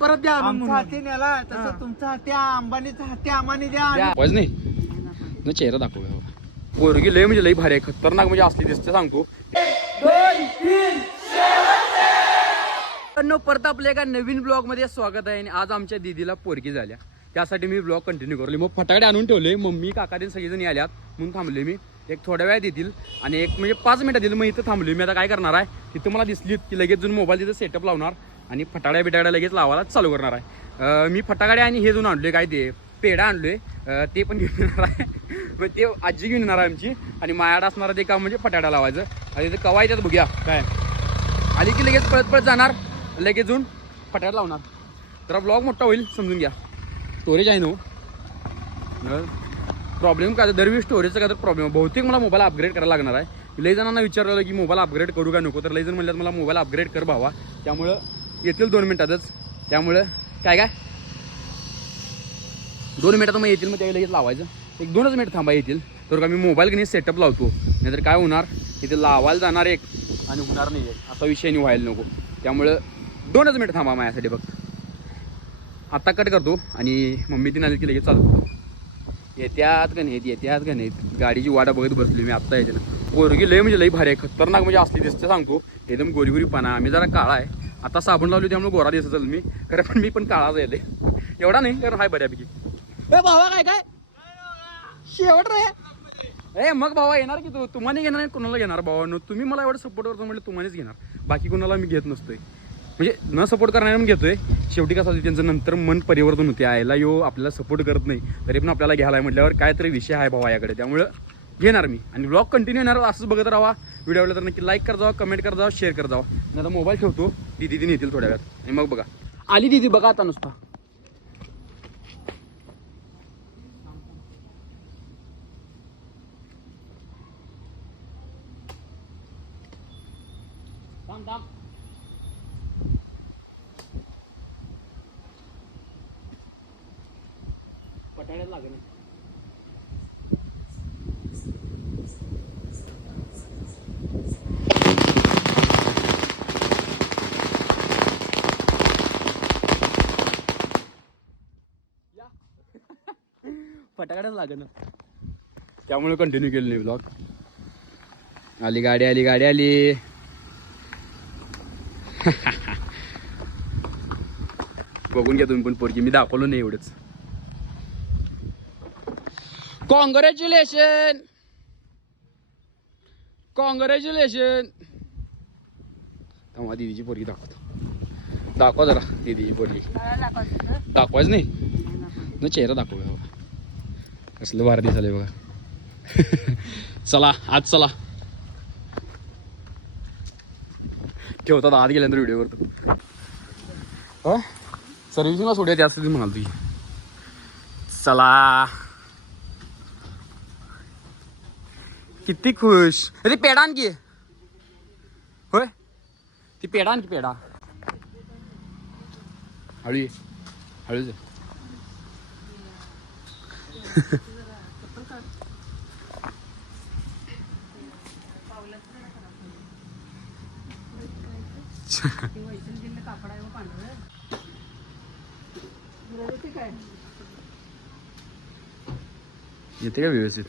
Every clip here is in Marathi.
परत द्या आणून आमचा म्हणून. हाती नेला तसं तुमचा हाती अंबानीचा हाती आम्हाने द्या आणि आवाज नाही न चेहरा दाखव पोरगी लय म्हणजे लय भारी आहे. खतरनाक म्हणजे असली दिसते सांगतो. मित्रांनो, परत आपल्या एका नवीन ब्लॉगमध्ये स्वागत आहे आणि आज आमच्या दीदीला पोरगी झाल्या. त्यासाठी मी ब्लॉग कंटिन्यू करले मग फटाकडे आणून ठेवले. मम्मी काका ते सगळेजण आल्यात म्हणून थांबले मी. एक थोड्या वेळात येतील आणि एक म्हणजे पाच मिनिटात येतील. मग इथं थांबले मी. आता काय करणार आहे? तिथं मला दिसली की लगेच जून मोबाईल तिथं सेटअप लावणार. आणि फटाड्या बिटाड्या लगेच लावायला चालू करणार आहे. मी फटाकडे आणि हे जून आणलोय काय ते पेढा आणलोय. ते पण घेऊन येणार आहे. मग ते आजी घेऊन येणार आहे आमची. आणि मायाड असणार ते काम म्हणजे फटाडा लावायचं. आणि ते कवा येतात बघूया. काय? आली की लगेच पळत पळत जाणार लगेच जाऊन फटाडा लावणार. तर ब्लॉग मोठा होईल समजून घ्या. स्टोरेज आहे ना हो. प्रॉब्लेम काय? दरवेळी स्टोरेजचा काय तर प्रॉब्लेम बहुतेक मला मोबाईल अपग्रेड करायला लागणार आहे. लई जणांना विचारलं की मोबाईल अपग्रेड करू का नको? तर लई जण म्हणल्यात मला मोबाईल अपग्रेड कर भावा. त्यामुळं येतील दोन मिनिटातच. त्यामुळं काय काय? दोन मिनिटात मग येतील मग त्यावेळी लगेच लावायचं. एक दोनच मिनिट थांबा येतील. तर का मी मोबाईल घेणे सेटअप लावतो. नाहीतर काय होणार? इथे लावायला जाणार एक आणि होणार नाही एक. असा विषय नाही व्हायला नको. त्यामुळं दोनच मिनिट थांबा माझ्यासाठी फक्त. आत्ता कट करतो आणि मम्मी तीन आली की लगेच चालू करतो. येत्यात का नाहीत? येत्यात का नाहीत? गाडीची वाटा बघत बसली मी आत्ता येते ना गोरगी लय म्हणजे लई भारी आहे. खतरनाक म्हणजे असली दिसते सांगतो. एकदम गोरी आम्ही जरा काळा आहे. आता साबण लावली त्यामुळे गोरा दिसत मी. खरं पण मी पण काळाच यायले एवढा नाही कारण हाय बऱ्यापैकी. ए भावा काय काय? शेवट रे. ए मग भावा येणार की तू? तुम्हाला घेणार नाही कोणाला घेणार भावानो तुम्ही मला एवढं सपोर्ट करतो म्हणजे तुम्हालाच घेणार. बाकी कोणाला मी घेत नसतोय. म्हणजे न सपोर्ट करणाऱ्या घेतोय. शेवटी कसं होतं त्यांचं नंतर मन परिवर्तन होते. आयला यो आपल्याला सपोर्ट करत नाही तरी पण आपल्याला घ्यायला म्हटल्यावर काहीतरी विषय आहे भावा याकडे. त्यामुळं घेणार मी. आणि ब्लॉग कंटिन्यू येणार असंच बघत राहा. व्हिडिओ आवडला तर नक्की लाईक कर जावा कमेंट कर जावा शेअर कर जावा. मी आता मोबाईल ठेवतो. दीदी दिदी नेतील थोड्या वेळात. आणि मग बघा. आली दीदी बघा आता नुसता. थांब लागेल. फटाकड्याच लागेल. त्यामुळे कंटिन्यू केलं नाही ब्लॉग आली गाडी आली गाडी आली. बघून घ्या तुम्ही पण पोरगी. मी दाखवलो नाही एवढंच. कॉंग्रॅच्युलेशन कॉंग्रॅच्युलेशन तेव्हा दीदीची पोरगी दाखवतो. दाखवा जरा दीदीची पोरगी. दाखवायच नाही? न चेहरा दाखवूया बघा कसलं वारदी झाले बघा. चला आज चला. ठेवतात आत गेल्यानंतर व्हिडिओवर करतो सर्व्हिसिंगला सोडूया जास्त म्हणाल तुझी चला. किती खुश. अरे पेढा आणखी. होय? ती पेढा आणखी पेढा. हळू ये. हळूच येते का व्यवस्थित?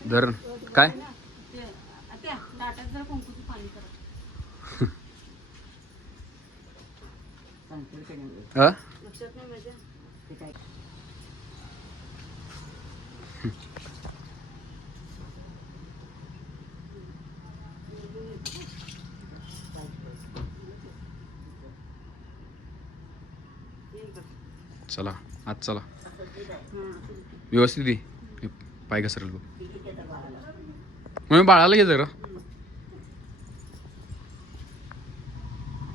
धरण काय? हा चला आज चला. व्यवस्थित दे पाय घसरेल बघ. मग बाळाला घे जरा.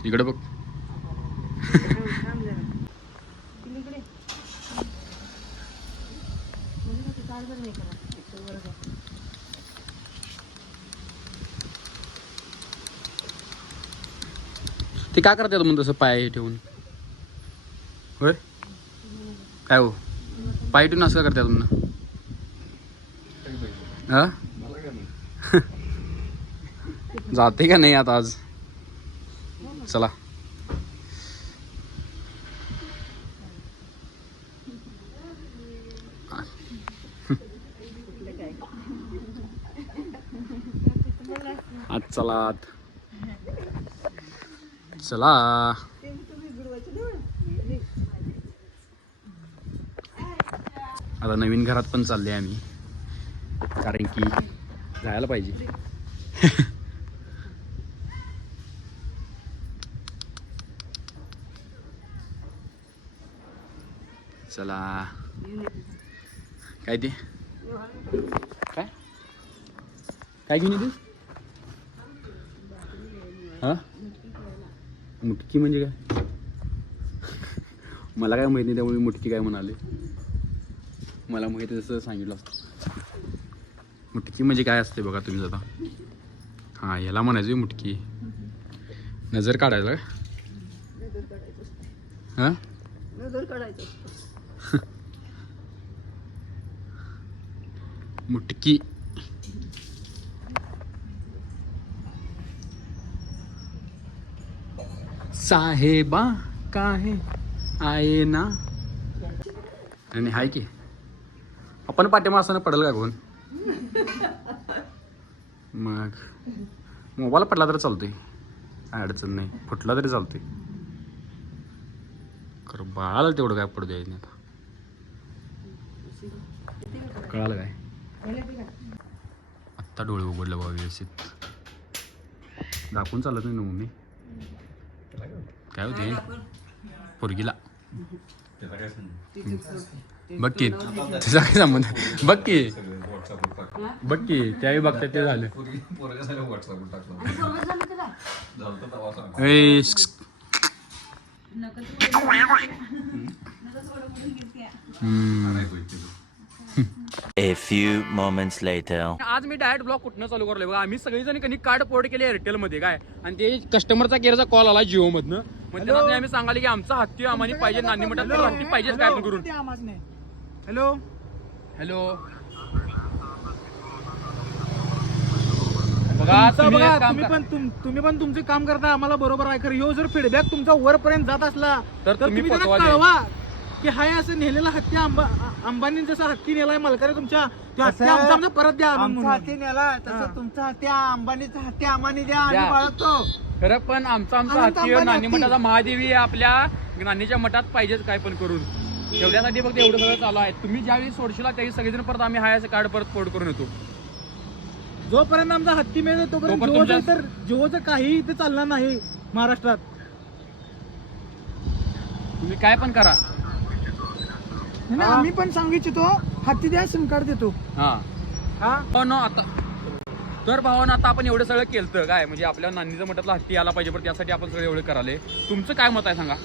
इकडे बघ. ते काय करतात मग तसं पाय ठेवून? होय? काय हो? पायटून असं करता तुम्ही हा? जाते का नाही आता आज? चला. आज चला. चला. आता नवीन घरात पण चालले आम्ही. कारण की जायला पाहिजे. चला. काय ते? काय? काय घेऊन येते हा? मुटकी म्हणजे काय? मला काय माहीत नाही त्यामुळे मुटकी काय म्हणाले. मला माहीत तसं सांगितलं असतं. मुटकी म्हणजे काय असते बघा तुम्ही आता? हां याला म्हणायचं मुटकी. नजर काढायला हां? नजर काढायचं मुटकी. साहेबा काहे? आहे ना? आणि हाय की? आपण पाठीमा असताना पडेल का कोण? मग. मोबाईल पडला तर चालतोय. काय अडचण नाही. फुटला तरी चालतोय. खरं बाळाला तेवढं काय पडू द्यायचं नाही आता. कळालं काय? आत्ता डोळे उघडले बाबा व्यवस्थित. दाखवून चालत नाही ना मम्मी? काय होते पोरगीला. बघ की तुझा काय संबंध बघ की बघ की त्यावेळी बघतात ते झालं. ए. A few moments later. आज मी डायरेक्ट ब्लॉग कुठनं चालू करलोय बघा. आम्ही सगळेजण कधी कार्ड पोर्ट केले एअरटेल मध्ये काय? आणि ते कस्टमरचा केअरचा कॉल आला जिओ मधनं त्यांना आम्ही सांगाले की आमचा हत्ती आम्हाला पाहिजे नानी म्हणतात तर हत्ती पाहिजेच काय पण करून. हॅलो हॅलो बघा तुम्ही एक काम तुम्ही करा. पण तुम- तुम्ही पण तुमचे काम करता आम्हाला बरोबर आहे खरं ह्यो जर फीडबॅक तुमचा वरपर्यंत जात असला तर तुम्ही. कळवा की हाय असं नेलेला हत्ती अंबा अंबानी जसा हत्ती नेलाय मलकारे तुमच्या हत्ती आमचा आमचा परत द्या आणून आमचा म्हणून. हाती नेला हा. तसं तुमचा हाती अंबानीचा हाती आम्हाला द्या आम्ही. बाळगतो खरं पण आमचा आमचा हत्ती अंबानी नानी हत्ती. मठाचा महादेवी आपल्या नानीच्या मठात पाहिजेच काय पण करून तेवढ्यासाठी फक्त एवढं सगळं चालू आहे. तुम्ही ज्यावेळी सोडशिला त्यावेळी सगळेजण परत आम्ही हाय असं कार्ड परत पोर्ट करून येतो. जोपर्यंत आमचा हत्ती मिळतो तोपर्यंत तोपर्यंत जिओचं तुमच्या- तर जिओचं काही इथे चालणार नाही महाराष्ट्रात. तुम्ही काय पण करा. नाही, नाही, आम्ही पण सांगू इच्छितो हत्ती द्या सिम कार्ड देतो. हा. हा? हो ना आता तर भावानं आता आपण एवढं सगळं केलं काय? म्हणजे आपल्या नानीचं म्हटलं हत्ती यायला पाहिजे पण त्यासाठी आपण सगळं एवढं कराले तुमचं काय मत आहे सांगा.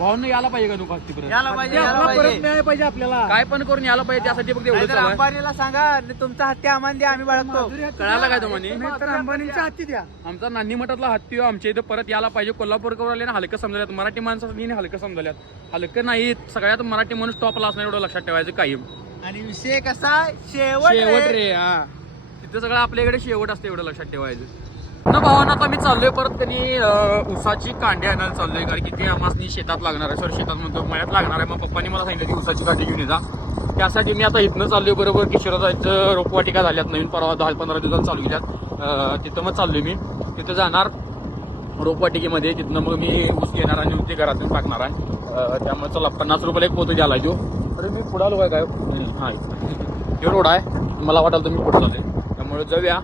भावानं यायला पाहिजे का तुका हत्तीपर्यंत याला पाहिजे ते याला आपला परत पाहिजे. मिळायला पाहिजे आपल्याला. काय पण करून यायला पाहिजे त्यासाठी फक्त एवढं नाहीतर चालू आहे. अंबानीला सांगा आणि तुमचा हत्ती आम्हाला द्या आम्ही बाळगतो. कळालं काय तुम्हाला? नाहीतर अंबानीच्या हत्ती द्या. आमचा नानी मठातला हत्ती हो आमच्या इथं परत यायला पाहिजे. कोल्हापूरकर आले ना हलकं समजल्यात मराठी माणसाने हलकं समजल्यात हलकं नाही सगळ्यात मराठी माणूस टॉपला असणार एवढं लक्षात ठेवायचं कायम आणि विषय कसा शेवट शेवट रे. रे हा. तिथं सगळं आपल्याकडे शेवट असते एवढं लक्षात ठेवायचं. ना भावानं आता मी चाललोय परत त्यांनी उसाची कांडी आणायला चाललोय कारण की ते आम्हाला शेतात लागणार आहे. सर शेतात म्हणतो मळ्यात लागणार आहे. मग पप्पानी मला सांगितलं की उसाची कांडी घेऊन येजा त्यासाठी मी आता इथनं चाललोय बरोबर किशोराचं रोपवाटिका झाल्यात नवीन परवा दहा पंधरा दिवसात चालू केल्यात. तिथं मग चाललोय मी. तिथं जाणार रोपवाटिकेमध्ये. तिथनं मग मी ऊस घेणार आणि ते घरातून टाकणार आहे. त्यामुळे चला पन्नास रुपयाला एक पोतं द्यायला जो अरे मी पुढालो काय? काय? हां हे रोड आहे. मला वाटायला तर मी पुढे चालू त्यामुळे जाऊया.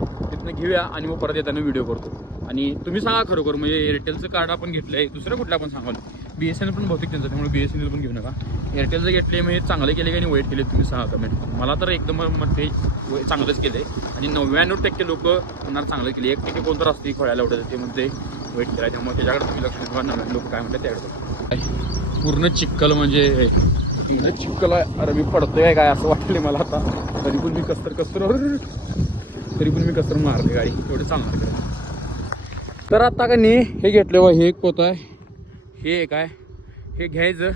तिथनं घेऊया आणि मग परत येताना व्हिडिओ करतो. आणि तुम्ही सांगा खरोखर म्हणजे एअरटेलचं कार्ड आपण घेतलंय दुसरं कुठलं आपण सांगाल? बी एस एन एल पण बहुतेक त्यांचं त्यामुळे बी एस एन एल पण घेऊ नका. एअरटेलचं घेतले मग हे म्हणजे चांगले केले की आणि वाईट केले तुम्ही सांगा कमेंट मला तर एकदम मग ते चांगलंच आहे आणि नव्याण्णव टक्के लोक म्हणणार चांगलं केले एक टक्के कोणतं असते खोळायला आवडतं ते म्हणते वाईट केलं त्यामुळे त्याच्याकडे तुम्ही लक्ष ठेवा नव्याण्णव लोक काय म्हणतात त्याकडे पूर्ण चिक्कल म्हणजे पूर्ण चिक्कल अरे मी पडतोय काय असं वाटले मला आता. तरी पण मी कसतर कसतर तरी पण मी कसतर मारले गाडी? एवढं चांगलं तर आता का नाही हे घेतलं बा हे एक पोत आहे. हे एक आहे. हे घ्यायचं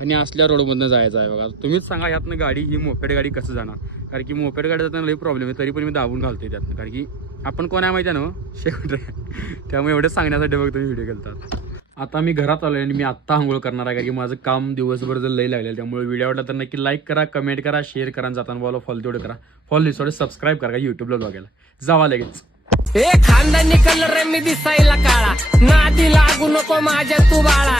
आणि असल्या रोडमधनं जायचं आहे बघा. तुम्हीच सांगा यातनं गाडी ही मोपेड गाडी कसं जाणार? कारण की मोपेड गाडी जाताना लई प्रॉब्लेम आहे तरी पण मी दाबून घालतोय त्यातनं. कारण की आपण कोण आहे माहिती आहे ना हो? शेवट. त्यामुळे एवढंच सांगण्यासाठी बघ तुम्ही व्हिडिओ केलतात आता मी घरात आलो आणि मी आत्ता आंघोळ करणार आहे कारण की माझं काम दिवसभर जर लई लागलेलं त्यामुळे व्हिडिओ आवडला तर नक्की लाईक करा कमेंट करा शेअर करा जाताना बोला फॉलो तेवढं करा. फॉलो दिसवडे सबस्क्राईब करा युट्यूबला बघायला. जावा लगेच. ए खानदानी कलर मी दिसायला काळा. नादी लागू नको माझ्या तू बाळा.